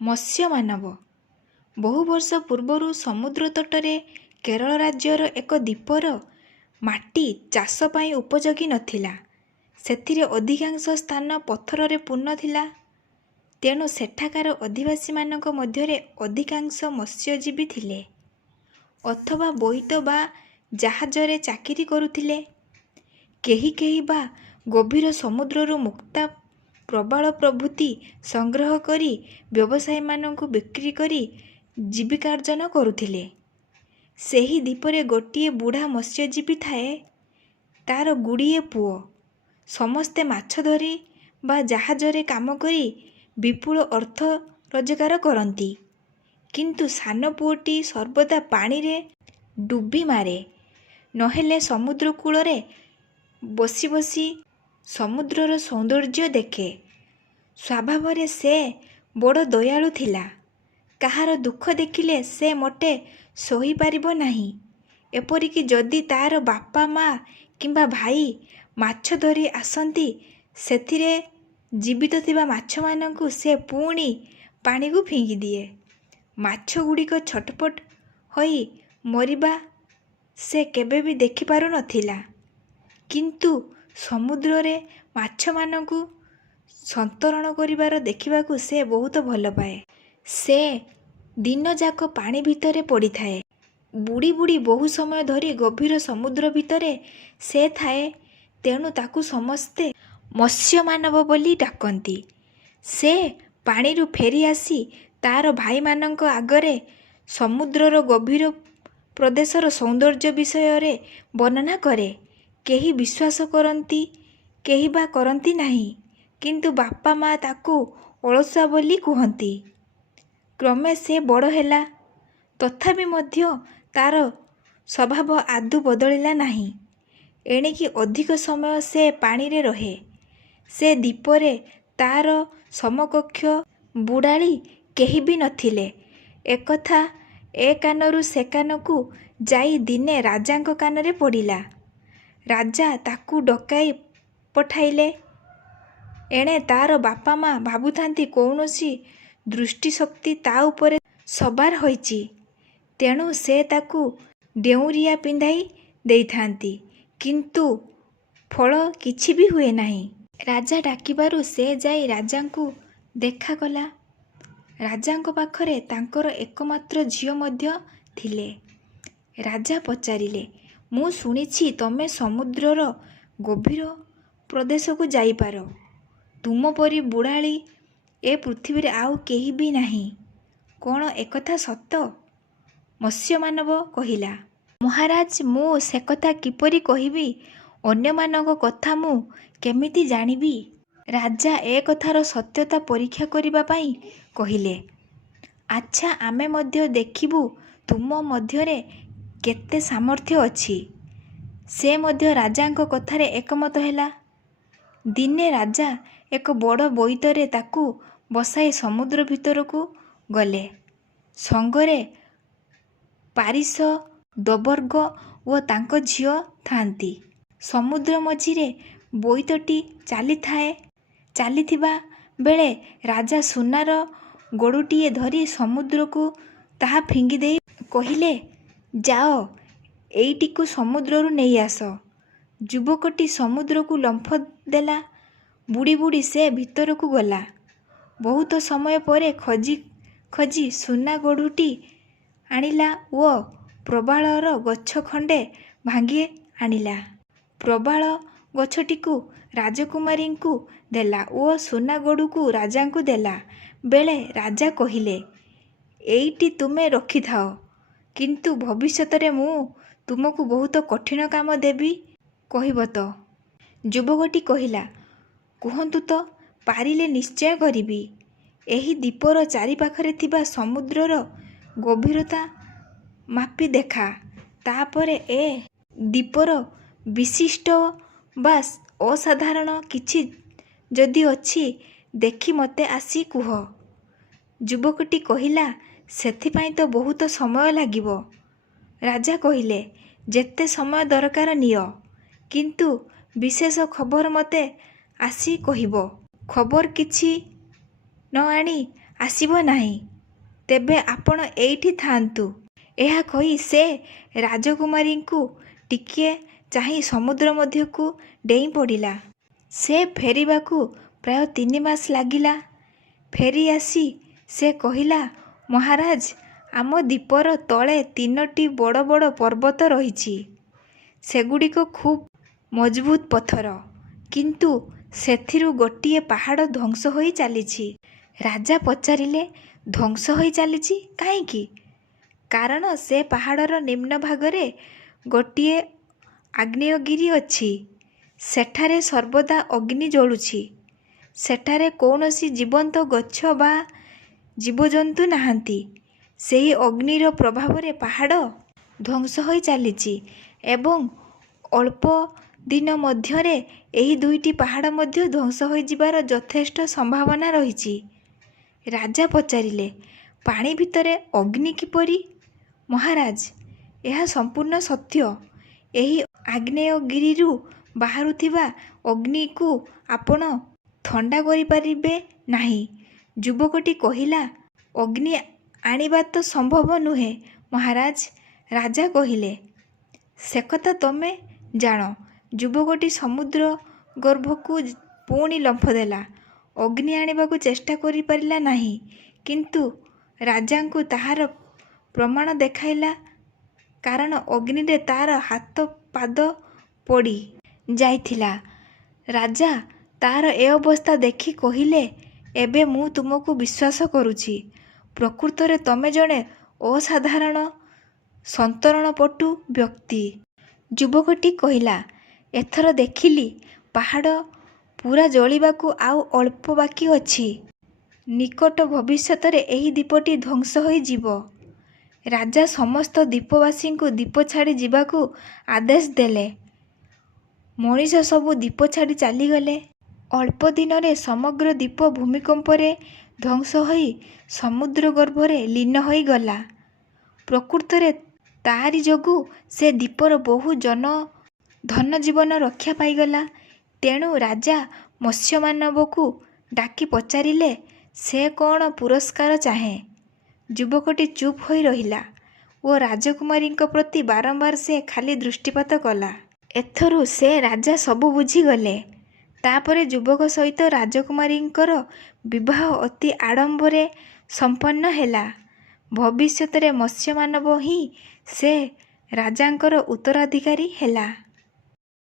ମତ୍ସ୍ୟ ମାନବ। ବହୁ ବର୍ଷ ପୂର୍ବରୁ ସମୁଦ୍ର ତଟରେ କେରଳ ରାଜ୍ୟର ଏକ ଦ୍ୱୀପର ମାଟି ଚାଷ ପାଇଁ ଉପଯୋଗୀ ନଥିଲା। ସେଥିରେ ଅଧିକାଂଶ ସ୍ଥାନ ପଥରରେ ପୂର୍ଣ୍ଣ ଥିଲା। ତେଣୁ ସେଠାକାର ଅଧିବାସୀମାନଙ୍କ ମଧ୍ୟରେ ଅଧିକାଂଶ ମତ୍ସ୍ୟଜୀବୀ ଥିଲେ ଅଥବା ବୋଇତ ବା ଜାହାଜରେ ଚାକିରି କରୁଥିଲେ। କେହି କେହି ବା ଗଭୀର ସମୁଦ୍ରରୁ ମୁକ୍ତା ପ୍ରବାଳ ପ୍ରଭୃତି ସଂଗ୍ରହ କରି ବ୍ୟବସାୟୀମାନଙ୍କୁ ବିକ୍ରି କରି ଜୀବିକାର୍ଜନ କରୁଥିଲେ। ସେହି ଦ୍ୱୀପରେ ଗୋଟିଏ ବୁଢ଼ା ମତ୍ସ୍ୟଜୀବୀ ଥାଏ। ତାର ଗୁଡ଼ିଏ ପୁଅ। ସମସ୍ତେ ମାଛ ଧରି ବା ଜାହାଜରେ କାମ କରି ବିପୁଳ ଅର୍ଥ ରୋଜଗାର କରନ୍ତି। କିନ୍ତୁ ସାନ ପୁଅଟି ସର୍ବଦା ପାଣିରେ ଡୁବି ମାରେ, ନହେଲେ ସମୁଦ୍ର କୂଳରେ ବସି ବସି ସମୁଦ୍ରର ସୌନ୍ଦର୍ଯ୍ୟ ଦେଖେ। ସ୍ୱଭାବରେ ସେ ବଡ଼ ଦୟାଳୁ ଥିଲା। କାହାର ଦୁଃଖ ଦେଖିଲେ ସେ ମୋଟେ ସହିପାରିବ ନାହିଁ। ଏପରିକି ଯଦି ତାର ବାପା ମା କିମ୍ବା ଭାଇ ମାଛ ଧରି ଆସନ୍ତି, ସେଥିରେ ଜୀବିତ ଥିବା ମାଛମାନଙ୍କୁ ସେ ପୁଣି ପାଣିକୁ ଫିଙ୍ଗିଦିଏ। ମାଛଗୁଡ଼ିକ ଛଟପଟ ହୋଇ ମରିବା ସେ କେବେ ବି ଦେଖିପାରୁ ନଥିଲା। କିନ୍ତୁ ସମୁଦ୍ରରେ ମାଛମାନଙ୍କୁ ସନ୍ତରଣ କରିବାର ଦେଖିବାକୁ ସେ ବହୁତ ଭଲ ପାଏ। ସେ ଦିନଯାକ ପାଣି ଭିତରେ ପଡ଼ିଥାଏ। ବୁଡ଼ି ବୁଡ଼ି ବହୁ ସମୟ ଧରି ଗଭୀର ସମୁଦ୍ର ଭିତରେ ସେ ଥାଏ। ତେଣୁ ତାକୁ ସମସ୍ତେ ମତ୍ସ୍ୟମାନବ ବୋଲି ଡାକନ୍ତି। ସେ ପାଣିରୁ ଫେରି ଆସି ତାର ଭାଇମାନଙ୍କ ଆଗରେ ସମୁଦ୍ରର ଗଭୀର ପ୍ରଦେଶର ସୌନ୍ଦର୍ଯ୍ୟ ବିଷୟରେ ବର୍ଣ୍ଣନା କରେ। କେହି ବିଶ୍ୱାସ କରନ୍ତି, କେହି ବା କରନ୍ତି ନାହିଁ। କିନ୍ତୁ ବାପା ମା ତାକୁ ଅଳସୁଆ ବୋଲି କୁହନ୍ତି। କ୍ରମେ ସେ ବଡ଼ ହେଲା। ତଥାପି ମଧ୍ୟ ତାର ସ୍ୱଭାବ ଆଦୌ ବଦଳିଲା ନାହିଁ। ଏଣିକି ଅଧିକ ସମୟ ସେ ପାଣିରେ ରହେ। ସେ ଦ୍ୱୀପରେ ତାର ସମକକ୍ଷ ବୁଡ଼ାଳି କେହି ବି ନଥିଲେ। ଏକଥା ଏ କାନରୁ ସେ କାନକୁ ଯାଇ ଦିନେ ରାଜାଙ୍କ କାନରେ ପଡ଼ିଲା। ରାଜା ତାକୁ ଡକାଇ ପଠାଇଲେ। ଏଣେ ତାର ବାପା ମା ଭାବୁଥାନ୍ତି କୌଣସି ଦୃଷ୍ଟିଶକ୍ତି ତା ଉପରେ ସବାର ହୋଇଛି। ତେଣୁ ସେ ତାକୁ ଡେଉଁରିଆ ପିନ୍ଧାଇ ଦେଇଥାନ୍ତି। କିନ୍ତୁ ଫଳ କିଛି ବି ହୁଏ ନାହିଁ। ରାଜା ଡାକିବାରୁ ସେ ଯାଇ ରାଜାଙ୍କୁ ଦେଖା କଲା। ରାଜାଙ୍କ ପାଖରେ ତାଙ୍କର ଏକମାତ୍ର ଝିଅ ମଧ୍ୟ ଥିଲେ। ରାଜା ପଚାରିଲେ, ମୁଁ ଶୁଣିଛି ତମେ ସମୁଦ୍ରର ଗଭୀର ପ୍ରଦେଶକୁ ଯାଇପାର। ତୁମ ପରି ବୁଡ଼ାଳି ଏ ପୃଥିବୀରେ ଆଉ କେହି ବି ନାହିଁ। କ'ଣ ଏକଥା ସତ? ମତ୍ସ୍ୟମାନବ କହିଲା, ମହାରାଜ, ମୁଁ ସେକଥା କିପରି କହିବି? ଅନ୍ୟମାନଙ୍କ କଥା ମୁଁ କେମିତି ଜାଣିବି? ରାଜା ଏ କଥାର ସତ୍ୟତା ପରୀକ୍ଷା କରିବା ପାଇଁ କହିଲେ, ଆଚ୍ଛା, ଆମେ ମଧ୍ୟ ଦେଖିବୁ ତୁମ ମଧ୍ୟରେ କେତେ ସାମର୍ଥ୍ୟ ଅଛି। ସେ ମଧ୍ୟ ରାଜାଙ୍କ କଥାରେ ଏକମତ ହେଲା। ଦିନେ ରାଜା ଏକ ବଡ଼ ବୋଇତରେ ତାକୁ ବସାଇ ସମୁଦ୍ର ଭିତରକୁ ଗଲେ। ସଙ୍ଗରେ ପାରିଶ, ଦୋବର୍ଗ ଓ ତାଙ୍କ ଝିଅ ଥାଆନ୍ତି। ସମୁଦ୍ର ମଝିରେ ବୋଇତଟି ଚାଲିଥିବା ବେଳେ ରାଜା ସୁନାର ଗଡ଼ୁଟିଏ ଧରି ସମୁଦ୍ରକୁ ତାହା ଫିଙ୍ଗିଦେଇ କହିଲେ, ଯାଅ, ଏଇଟିକୁ ସମୁଦ୍ରରୁ ନେଇ ଆସ। ଯୁବକଟି ସମୁଦ୍ରକୁ ଲମ୍ଫ ଦେଲା। ବୁଡ଼ି ବୁଡ଼ି ସେ ଭିତରକୁ ଗଲା। ବହୁତ ସମୟ ପରେ ଖୋଜି ଖୋଜି ସୁନା ଗଡ଼ୁଟି ଆଣିଲା ଓ ପ୍ରବାଳର ଗଛ ଖଣ୍ଡେ ଭାଙ୍ଗି ଆଣିଲା। ପ୍ରବାଳ ଗଛଟିକୁ ରାଜକୁମାରୀଙ୍କୁ ଦେଲା ଓ ସୁନା ଗଡ଼ୁକୁ ରାଜାଙ୍କୁ ଦେଲା ବେଳେ ରାଜା କହିଲେ, ଏଇଟି ତୁମେ ରଖିଥାଅ। କିନ୍ତୁ ଭବିଷ୍ୟତରେ ମୁଁ ତୁମକୁ ବହୁତ କଠିନ କାମ ଦେବି, କହିବ ତ? ଯୁବକଟି କହିଲା, କୁହନ୍ତୁ ତ, ପାରିଲେ ନିଶ୍ଚୟ କରିବି। ଏହି ଦ୍ୱୀପର ଚାରିପାଖରେ ଥିବା ସମୁଦ୍ରର ଗଭୀରତା ମାପି ଦେଖା। ତାପରେ ଏ ଦ୍ୱୀପର ବିଶିଷ୍ଟ ବା ଅସାଧାରଣ କିଛି ଯଦି ଅଛି, ଦେଖି ମୋତେ ଆସି କୁହ। ଯୁବକଟି କହିଲା, ସେଥିପାଇଁ ତ ବହୁତ ସମୟ ଲାଗିବ। ରାଜା କହିଲେ, ଯେତେ ସମୟ ଦରକାର ନିଅ। କିନ୍ତୁ ବିଶେଷ ଖବର ମୋତେ ଆସି କହିବ। ଖବର କିଛି ନ ଆଣି ଆସିବ ନାହିଁ। ତେବେ ଆପଣ ଏଇଠି ଥାଆନ୍ତୁ। ଏହା କହି ସେ ରାଜକୁମାରୀଙ୍କୁ ଟିକିଏ ଚାହିଁ ସମୁଦ୍ର ମଧ୍ୟକୁ ଡେଇଁ ପଡ଼ିଲା। ସେ ଫେରିବାକୁ ପ୍ରାୟ 3 ମାସ ଲାଗିଲା। ଫେରି ଆସି ସେ କହିଲା, ମହାରାଜ, ଆମ ଦ୍ୱୀପର ତଳେ 3ଟି ବଡ଼ ବଡ଼ ପର୍ବତ ରହିଛି। ସେଗୁଡ଼ିକ ଖୁବ୍ ମଜବୁତ ପଥର, କିନ୍ତୁ ସେଥିରୁ ଗୋଟିଏ ପାହାଡ଼ ଧ୍ୱଂସ ହୋଇ ଚାଲିଛି। ରାଜା ପଚାରିଲେ, ଧ୍ୱଂସ ହୋଇ ଚାଲିଛି କାହିଁକି? କାରଣ ସେ ପାହାଡ଼ର ନିମ୍ନ ଭାଗରେ ଗୋଟିଏ ଆଗ୍ନେୟଗିରି ଅଛି। ସେଠାରେ ସର୍ବଦା ଅଗ୍ନି ଜଳୁଛି। ସେଠାରେ କୌଣସି ଜୀବନ୍ତ ଗଛ ବା ଜୀବଜନ୍ତୁ ନାହାନ୍ତି। ସେହି ଅଗ୍ନିର ପ୍ରଭାବରେ ପାହାଡ଼ ଧ୍ୱଂସ ହୋଇ ଚାଲିଛି ଏବଂ ଅଳ୍ପ ଦିନ ମଧ୍ୟରେ ଏହି 2ଟି ପାହାଡ଼ ମଧ୍ୟ ଧ୍ୱଂସ ହୋଇଯିବାର ଯଥେଷ୍ଟ ସମ୍ଭାବନା ରହିଛି। ରାଜା ପଚାରିଲେ, ପାଣି ଭିତରେ ଅଗ୍ନି କିପରି? ମହାରାଜ, ଏହା ସମ୍ପୂର୍ଣ୍ଣ ସତ୍ୟ। ଏହି ଆଗ୍ନେୟଗିରିରୁ ବାହାରୁଥିବା ଅଗ୍ନିକୁ ଆପଣ ଥଣ୍ଡା କରିପାରିବେ ନାହିଁ। ଯୁବକଟି କହିଲା, ଅଗ୍ନି ଆଣିବା ତ ସମ୍ଭବ ନୁହେଁ ମହାରାଜ। ରାଜା କହିଲେ, ସେକଥା ତମେ ଜାଣ। ଯୁବକଟି ସମୁଦ୍ର ଗର୍ଭକୁ ପୁଣି ଲମ୍ଫ ଦେଲା। ଅଗ୍ନି ଆଣିବାକୁ ଚେଷ୍ଟା କରିପାରିଲା ନାହିଁ, କିନ୍ତୁ ରାଜାଙ୍କୁ ତାହାର ପ୍ରମାଣ ଦେଖାଇଲା। କାରଣ ଅଗ୍ନିରେ ତାର ହାତ ପାଦ ପୋଡ଼ି ଯାଇଥିଲା। ରାଜା ତାର ଏ ଅବସ୍ଥା ଦେଖି କହିଲେ, ଏବେ ମୁଁ ତୁମକୁ ବିଶ୍ୱାସ କରୁଛି। ପ୍ରକୃତରେ ତମେ ଜଣେ ଅସାଧାରଣ ସନ୍ତରଣପଟୁ ବ୍ୟକ୍ତି। ଯୁବକଟି କହିଲା, ଏଥର ଦେଖିଲି ପାହାଡ଼ ପୂରା ଜଳିବାକୁ ଆଉ ଅଳ୍ପ ବାକି ଅଛି। ନିକଟ ଭବିଷ୍ୟତରେ ଏହି ଦ୍ୱୀପଟି ଧ୍ୱଂସ ହୋଇଯିବ। ରାଜା ସମସ୍ତ ଦ୍ୱୀପବାସୀଙ୍କୁ ଦ୍ୱୀପ ଛାଡ଼ି ଯିବାକୁ ଆଦେଶ ଦେଲେ। ମଣିଷ ସବୁ ଦ୍ୱୀପ ଛାଡ଼ି ଚାଲିଗଲେ। ଅଳ୍ପ ଦିନରେ ସମଗ୍ର ଦ୍ୱୀପ ଭୂମିକମ୍ପରେ ଧ୍ୱଂସ ହୋଇ ସମୁଦ୍ର ଗର୍ଭରେ ଲୀନ ହୋଇଗଲା। ପ୍ରକୃତରେ ତାରି ଯୋଗୁଁ ସେ ଦ୍ୱୀପର ବହୁ ଧନଜୀବନ ରକ୍ଷା ପାଇଗଲା। ତେଣୁ ରାଜା ମତ୍ସ୍ୟମାନବକୁ ଡାକି ପଚାରିଲେ, ସେ କ'ଣ ପୁରସ୍କାର ଚାହେଁ? ଯୁବକଟି ଚୁପ୍ ହୋଇ ରହିଲା ଓ ରାଜକୁମାରୀଙ୍କ ପ୍ରତି ବାରମ୍ବାର ସେ ଖାଲି ଦୃଷ୍ଟିପାତ କଲା। ଏଥରୁ ସେ ରାଜା ସବୁ ବୁଝିଗଲେ। ତାପରେ ଯୁବକ ସହିତ ରାଜକୁମାରୀଙ୍କର ବିବାହ ଅତି ଆଡ଼ମ୍ବରରେ ସମ୍ପନ୍ନ ହେଲା। ଭବିଷ୍ୟତରେ ମତ୍ସ୍ୟମାନବ ହିଁ ସେ ରାଜାଙ୍କର ଉତ୍ତରାଧିକାରୀ ହେଲା।